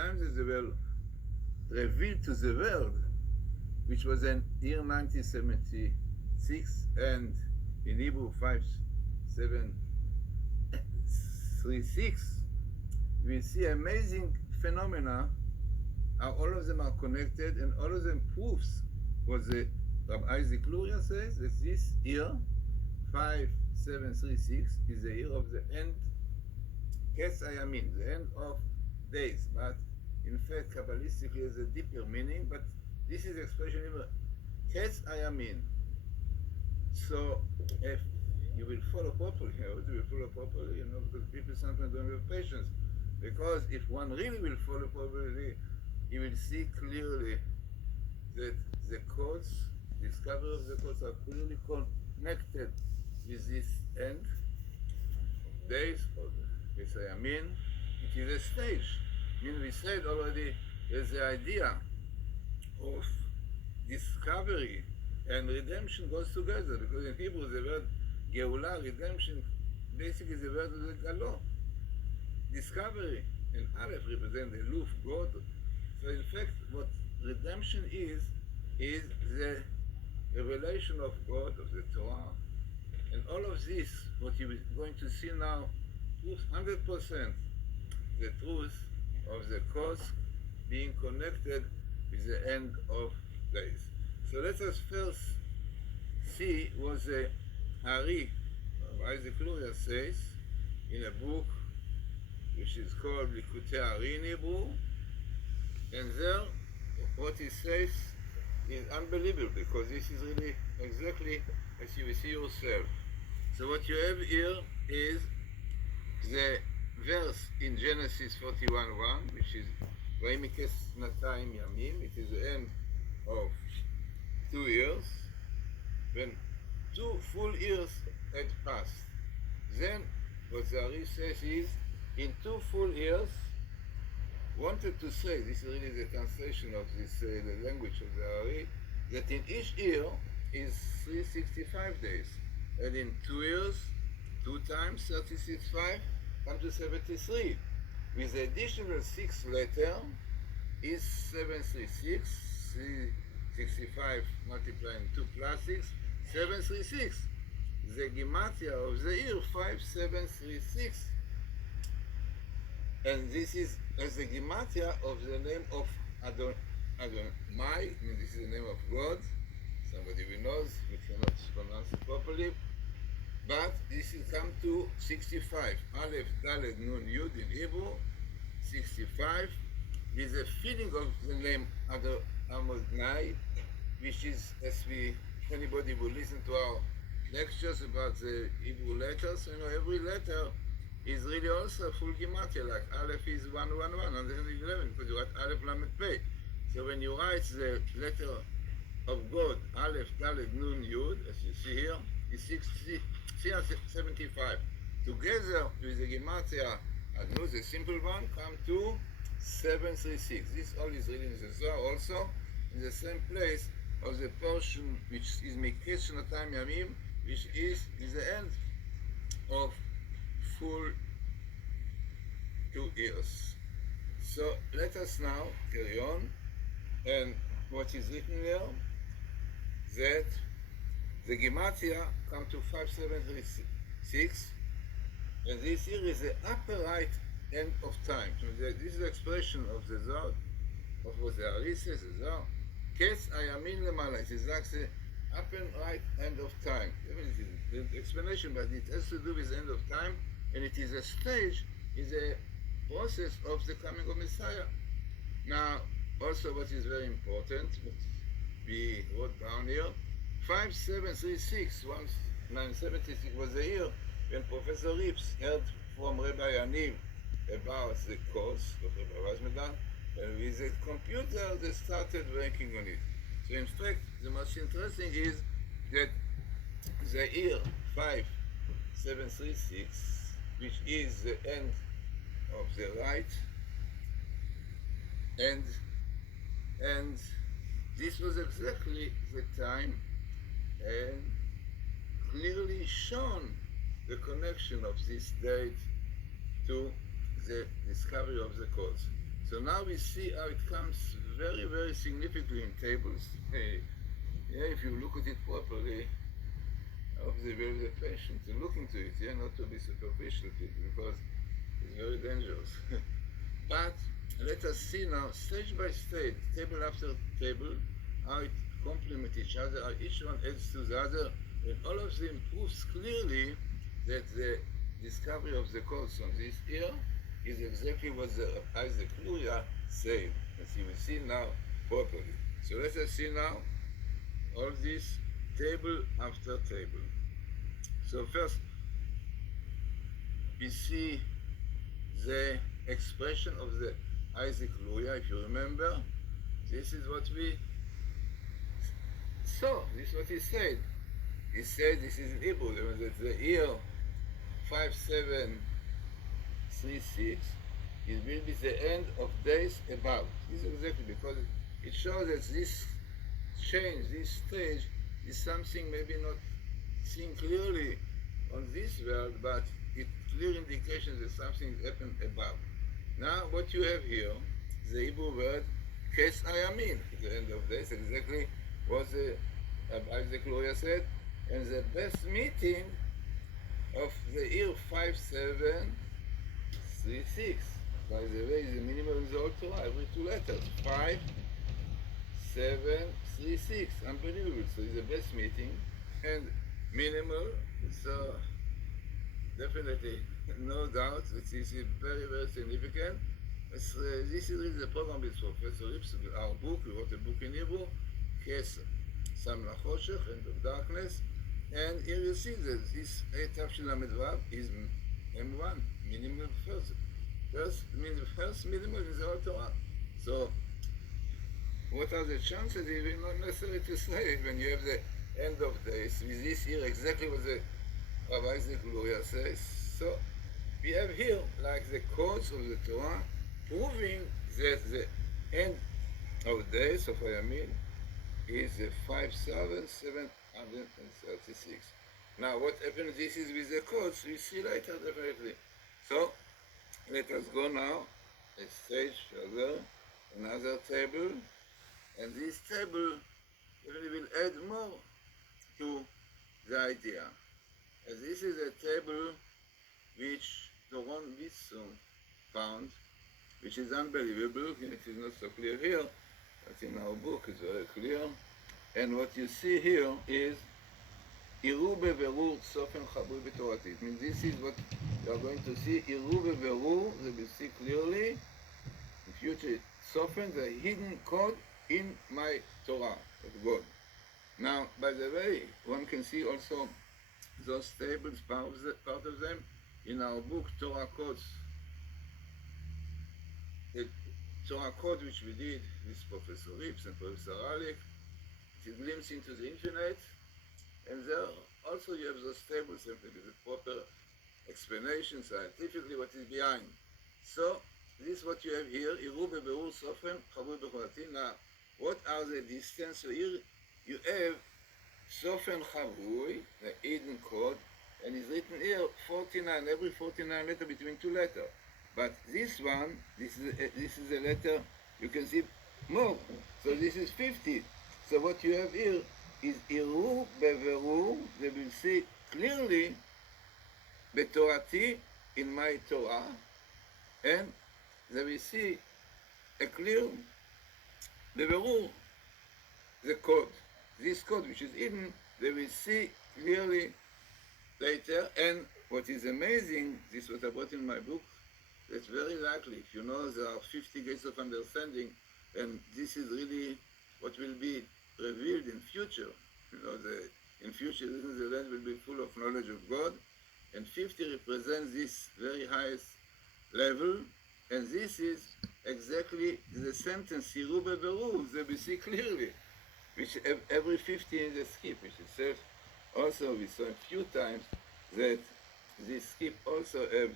time that they were revealed to the world, which was in year 1976, and in Hebrew 5736, we see amazing phenomena, how all of them are connected, and all of them proves what the Rabbi Isaac Luria says, that this year, 5736, is the year of the end, Kes Ayamin, the end of days. But in fact, Kabbalistically, has a deeper meaning, but this is the expression in Kes Ayamin. So, if you will follow properly, how do you follow properly? You know, because people sometimes don't have patience. Because if one really will follow properly, he will see clearly that the codes, discovery of the codes are clearly connected with this end of days, or this I mean, it is a stage. I mean, we said already there's the idea of discovery and redemption goes together, because in Hebrew the word Geulah, redemption, basically the word of the Galo, discovery, and Aleph represent the Luf, God. So in fact, what redemption is the revelation of God, of the Torah. And all of this, what you're going to see now, proves 100% the truth of the cause being connected with the end of days. So let us first see what the Ari of Isaac Luria says in a book which is called Likutei Ari in Hebrew, and there what he says is unbelievable, because this is really exactly as you will see yourself. So what you have here is the verse in Genesis 41:1, which is Vayimikes Natayim Yamim. It is the end of 2 years, when 2 full years had passed. Then what the Ari says is, in 2 full years, wanted to say, this is really the translation of this, the language of the Ari, that in each year is 365 days, and in 2 years, 2 times 365, come to 73. With the additional 6 letter is 736, 365 multiplying 2 plus 6, 736. The Gematria of the year 5736. And this is as the Gematria of the name of Adonai. I mean, this is the name of God. Somebody will know, we cannot pronounce it properly. But this will come to 65. Aleph, Dalet, Nun, Yud in Hebrew, 65. With the feeling of the name Adonai, which is, as anybody will listen to our lectures about the Hebrew letters, you know, every letter is really also a full Gematria, like Aleph is 111, 111, because you write Aleph Lamed Pei. So when you write the letter of God, Aleph, Dalet, Nun, Yud, as you see here, is 375. Together with the Gematria Adnu, the simple one, come to 736. This all is written in the Zohar also, in the same place of the portion which is Miketz Shnatayim Yamim, which is the end of full 2 years. So let us now carry on, and what is written here, that the Gematria come to 5736, and this here is the upper right end of time. So this is the expression of the Zohar, of what the Ari says, the Zohar. Kes Ayamin Lemala, it is like the upper right end of time. It is the explanation, but it has to do with the end of time, and it is a stage, is a process of the coming of Messiah. Now, also what is very important, what we wrote down here, 5736, 1976 was the year when Professor Rips heard from Rabbi Yaniv about the course of Rabbi Razmedan, and with the computer they started working on it. So in fact, the most interesting is that the year 5736, which is the end of the right, and this was exactly the time, and clearly shown the connection of this date to the discovery of the cause. So now we see how it comes very, very significantly in tables. Yeah, if you look at it properly, obviously very the patient to look into it, yeah, not to be superficial to it, because it's very dangerous. But let us see now, stage by stage, table after table, how it complement each other, how each one adds to the other, and all of them proves clearly that the discovery of the codes on this here is exactly what the Isaac Luria said. As you will see now properly. So let us see now all this table after table. So first we see the expression of the Isaac Luria. If you remember, this is what we saw. This is what he said. He said this is in Hebrew, that the year 5736, it will be the end of days above. This is exactly because it shows that this change, this stage, is something maybe not seen clearly on this world, but it clear indication that something happened above. Now, what you have here, the Hebrew word "kes ayamin," the end of days, exactly what Isaac Luria said, and the best meeting of the year 5736. By the way, the minimal is also every two letters, 5736. Unbelievable. So it's the best meeting and minimal. So definitely, no doubt, this is very, very significant. This is really the program with Professor Rips, our book. We wrote a book in Hebrew, Kes Sam Lachoshech, End of Darkness. And here you see that this Tafshin Lamed Vav is M1, minimal first. First minimal is the whole Torah. So, what are the chances? It will not necessary to say when you have the end of days. With this here, exactly what the Rabbi Isaac Luria says. So, we have here, like the codes of the Torah, proving that the end of days of Ayamin is 5,736. Now, what happens? This is with the codes. We see later, definitely. So, let us go now a stage further, another table, and this table will add more to the idea. And this is a table which Doron Witzum found, which is unbelievable. It is not so clear here, but in our book it's very clear. And what you see here is Iru beverur sofen chabui b'torati. It means this is what you are going to see. Iru beverur, they will see clearly in future sofen, the hidden code in my Torah of God. Now, by the way, one can see also those tables, part of them, in our book, Torah Codes. The Torah Code which we did with Professor Rips and Professor Alik, it's a glimpse into the infinite, and there also you have those tables with the proper explanation scientifically what is behind. So, this is what you have here, Iru beberur sofen chabui b'cholatin. Now, what are the distance? So here you have sofen chabui, the hidden code, and it's written here 49, every 49 letter between two letters. But this one, this is a letter, you can see more. So this is 50. So what you have here is Iru beverur, they will see clearly Betorati, in my Torah, and they will see a clear beverur, the code. This code which is hidden, they will see clearly later. And what is amazing, this is what I brought in my book, that's very likely, if you know there are 50 gates of understanding, and this is really what will be revealed in future. You know, in future the land will be full of knowledge of God, and 50 represents this very highest level, and this is exactly the sentence, Iru beverur, they will see clearly, which every 50 in the skip, which itself also we saw a few times that this skip also have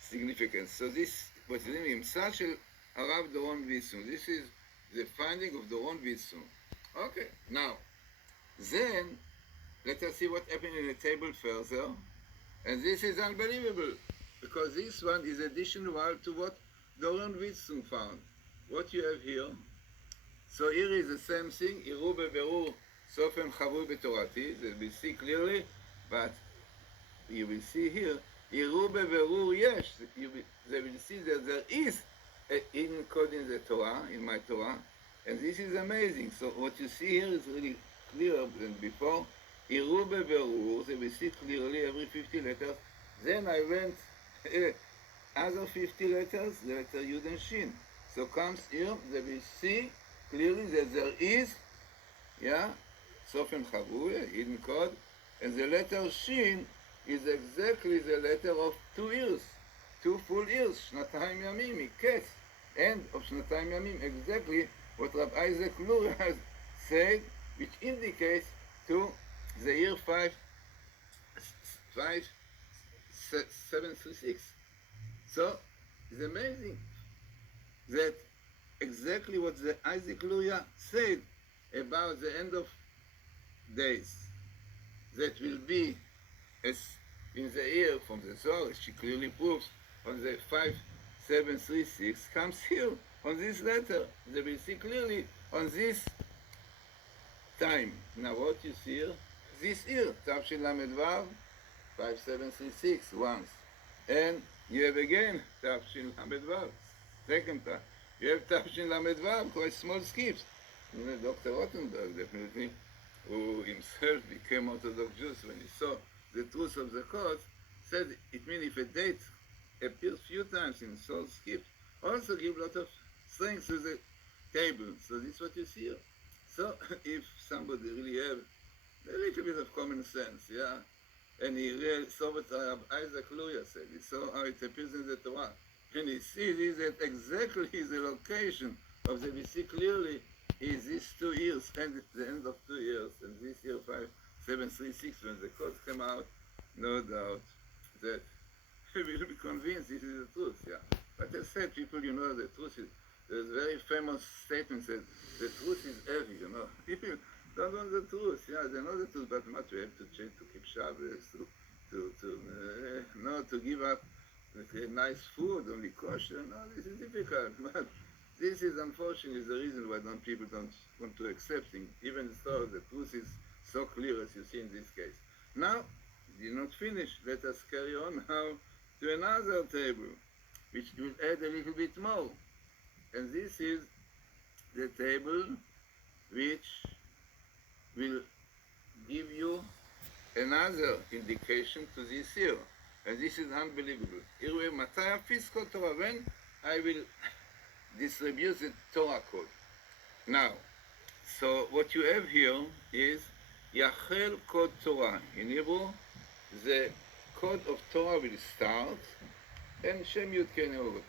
significance. So this was in him, such a Arav Doron Witzum. This is the finding of Doron Witzum. Okay, now, then, let us see what happened in the table further. And this is unbelievable, because this one is additional to what Dorian Wilson found. What you have here, so here is the same thing, יראו בבירור סוף הם חבוי בתורתי, that we see clearly, but you will see here, יראו בבירור יש, they will see that there is a hidden code in the Torah, in my Torah, and this is amazing. So what you see here is really clearer than before. יראו בבירור, they will see clearly every 50 letters. Then I went other 50 letters, the letter Yud and Shin. So comes here, they will see clearly that there is, Sofen Chavui, hidden code, and the letter Shin is exactly the letter of 2 years, 2 full years, Shnatayim Yamim, Ikes, end of Shnatayim Yamim, exactly what Rabbi Isaac Luria has said, which indicates to the year 5736. So it's amazing that exactly what the Isaac Luria said about the end of days, that will be as in the year from the Zohar, as she clearly proves, on the 5736, comes here on this letter. They will see clearly on this time. Now what you see here, this year, Tavshin Lamed Vav, 5736 once. And you have again Tavshin Lamed Vav, second time. You have Tavshin Lamed Vav, quite small skips. Dr. Rothenberg, definitely, who himself became Orthodox Jews when he saw the truth of the code, said it means if a date appears few times in small skips, also give a lot of strength to the table. So this is what you see here. So if somebody really have a little bit of common sense, and he really saw what Isaac Luria said, he saw how it appears in the Torah, and he sees that exactly the location of the BC clearly is these 2 years, and the end of 2 years, and this year 5736, when the codes came out, no doubt that we will be convinced this is the truth, But I said, people, the truth is, there's a very famous statement that the truth is heavy, People don't want the truth, they know the truth, but much we have to change, to keep Shabbos, to give up nice food, only kosher, this is difficult, but this is unfortunately the reason why people don't want to accept things, even though the truth is so clear as you see in this case. Now, we did not finish. Let us carry on now to another table, which will add a little bit more. And this is the table which will give you another indication to this year. And this is unbelievable. Here we have Matityahu Physical Torah, when I will distribute the Torah code. Now, so what you have here is Yachel Code Torah. In Hebrew, the code of Torah will start, and Shem Yud Ken Yod.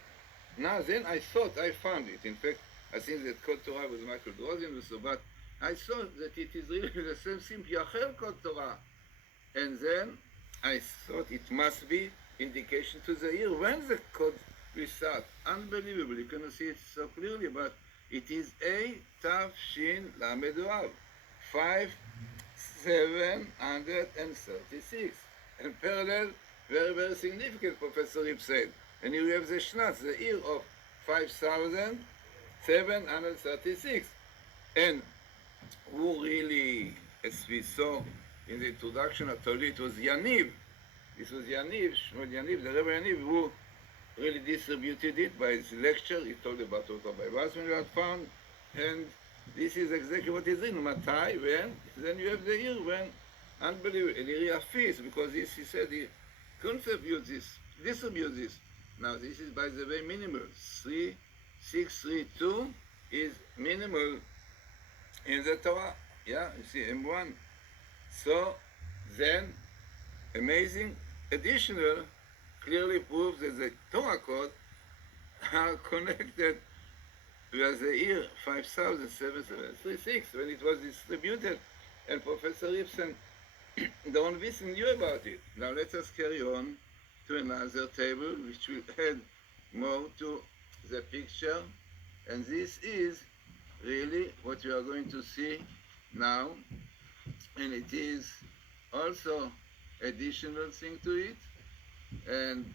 Now then I thought I found it. In fact, I think that Code Torah was Michael Drozen, but I thought that it is really the same thing, Yachel Code Torah. And then I thought it must be indication to the year when the code will start. Unbelievable, you cannot see it so clearly, but it is A Tav Shin Lamed Vav, 5736. And parallel, very, very significant, Professor Rip said. And here we have the Shnat, the year of 5736. And who really, as we saw in the introduction, I told you it was Yaniv. This was Yaniv, Shmuel Yaniv, the Rebbe Yaniv, who really distributed it by his lecture. He told about what Rabbi Weissman had found. And this is exactly what is in Matai, when, then you have the year when, unbelievable, and here feast, because this, he said, he contribute this, distribute this. Now this is, by the way, minimal. 3632 is minimal in the Torah. You see, M1. So then, amazing, additional, clearly proves that the Torah code are connected with the year 5736 when it was distributed, and Professor Ibsen don't listen knew about it. Now let us carry on to another table which will add more to the picture, and this is really what you are going to see now, and it is also additional thing to it, and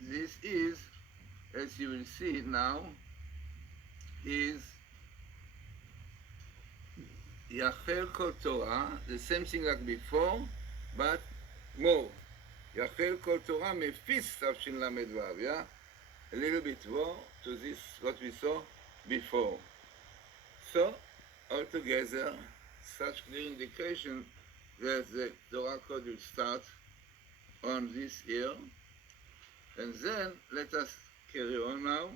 this is as you will see now, is Yachel Kol Torah, the same thing like before, but more. Yachel Kol Torah mefis Tavshin Lamed Vav, yeah? A little bit more to this, what we saw before. So, altogether, such clear indication that the Torah code will start on this year. And then let us carry on now,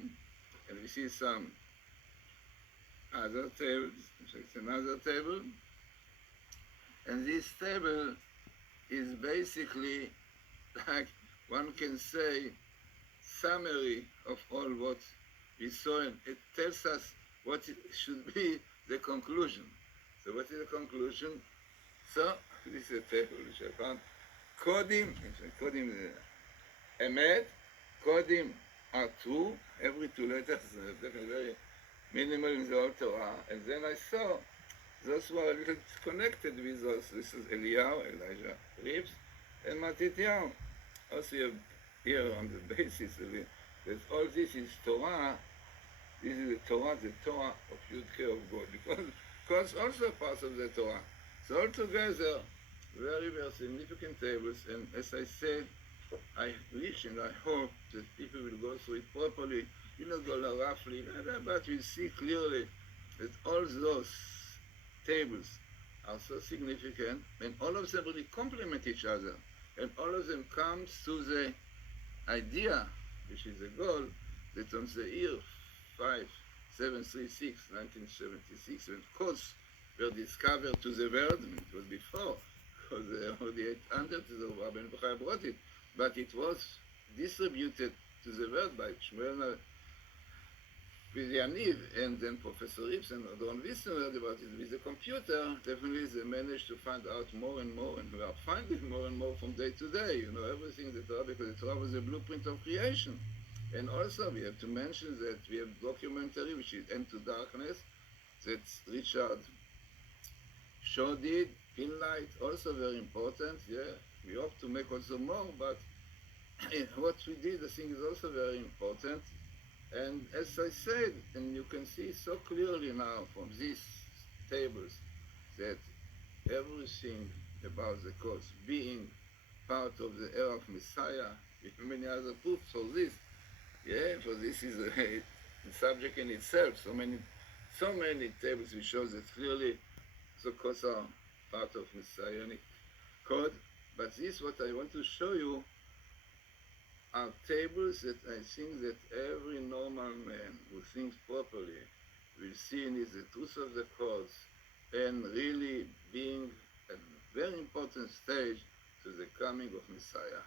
and we see some other tables. It's another table, and this table is basically, like one can say, summary of all what we saw, and it tells us what it should be the conclusion. So what is the conclusion? So this is a table which I found. Kodim Emet, Kodim are true, every two letters, definitely very minimal in the old Torah, and then I saw those who are a little connected with those. This is Elijah Reeves, and Matityahu. Also here on the basis of it, that all this is Torah. This is the Torah of Yud-Keh of God, because also part of the Torah. So altogether, very, very significant tables, and as I said, I wish and I hope that people will go through it properly, go roughly, but we see clearly that all those tables are so significant, and all of them really complement each other, and all of them comes to the idea, which is the goal, that on the year 5736, 1976, when codes were discovered to the world, it was before, because already 800 the Rabbi Bechai brought it, but it was distributed to the world by Shmuel Yaniv, and then Professor Rips and Don Wissen heard about it with the computer. Definitely they managed to find out more and more, and we are finding more and more from day to day, everything the Torah, because the Torah was a blueprint of creation. And also we have to mention that we have documentary, which is End to Darkness, that Richard Shaw did, Pinlight, also very important, yeah. We hope to make also more, but what we did, I think, is also very important. And as I said, and you can see so clearly now from these tables, that everything about the cause being part of the era of Messiah, with many other proofs for this, for this is a subject in itself. So many tables which show that clearly the cause are part of Messianic code. But this, what I want to show you, are tables that I think that every normal man who thinks properly will see in it the truth of the cause, and really being a very important stage to the coming of Messiah.